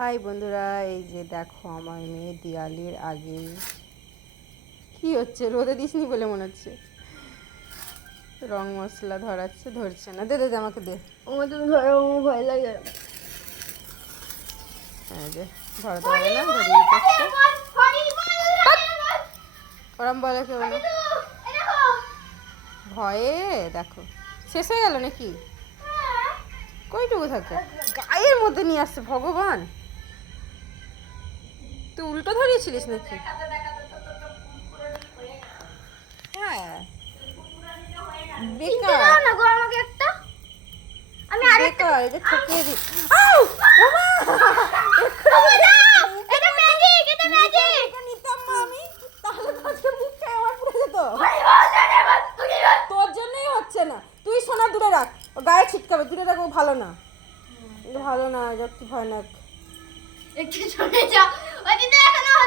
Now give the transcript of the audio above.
High বন্ধুরা, এই যে দেখো আমার মেয়ে দিওয়ালির আগে কি হচ্ছে, রোদে দিসনি বলে মনে হচ্ছে রং মশলা ধরছে না। দে দে দে, আমাকে দে। আমার তো ধরো আমার ভয় লাগে। হ্যাঁ যে ধরাতে পারে না, ধরিয়ে দিচ্ছে। ওরম বলে কেউ না, ভয়ে দেখো শেষ হয়ে গেল নাকি? কইটুকু থাকে গায়ের মধ্যে নিয়ে আসছে ভগবান। তুই উল্টো ধরিয়েছিলিস নাকি? হ্যাঁ বেকার না গো আমাকে একটা, আমি আরেকটা বেকার, এটা ঠকিয়ে দি। এটা ম্যাজিক, এটা ম্যাজিক। নিতাম মা আমি, তাহলে আজকে মুখটা আমার পুড়ে যেত। তোর জন্যই হচ্ছে না, তুই সোনা দূরে রাখ, ও গায়ে ছিটকাবে, দূরে রাখ, ও ভালো না, ভালো না, যত ভয়ানক। একটু চলে যাও।